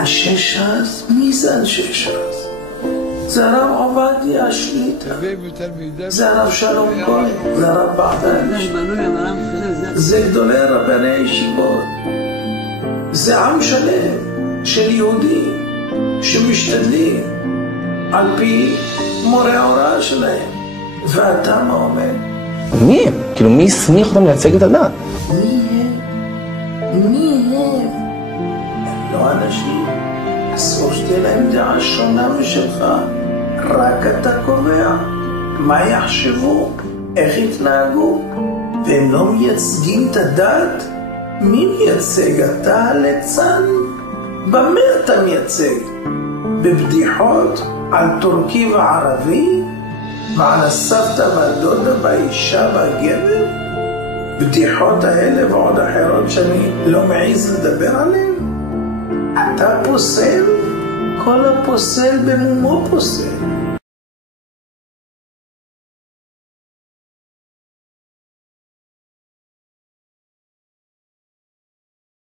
אנשי ש"ס? מי זה אנשי ש"ס? זה הרב עובדיה השליטה, זה הרב שלום כהן, זה הרב בעדש, זה גדולי רבני הישיבות, זה עם שלם של יהודים שמשתדלים על פי מורה ההוראה שלהם. ואתה מה אומר? מי הם? כאילו מי הסמיך אותם לייצג את הדת? מי הם? מי הם? הם לא אנשים. אסור שתהיה להם דעה שונה משלך. רק אתה קובע מה יחשבו, איך יתנהגו, והם לא מייצגים את הדת. מי מייצג? אתה הליצן? במה אתה מייצג? בבדיחות על טורקי וערבי? ועל הסבתא והדודה והאישה והגבר? בדיחות האלה ועוד אחרות שאני לא מעיז לדבר עליהן? אתה פוסל? כל הפוסל במומו פוסל.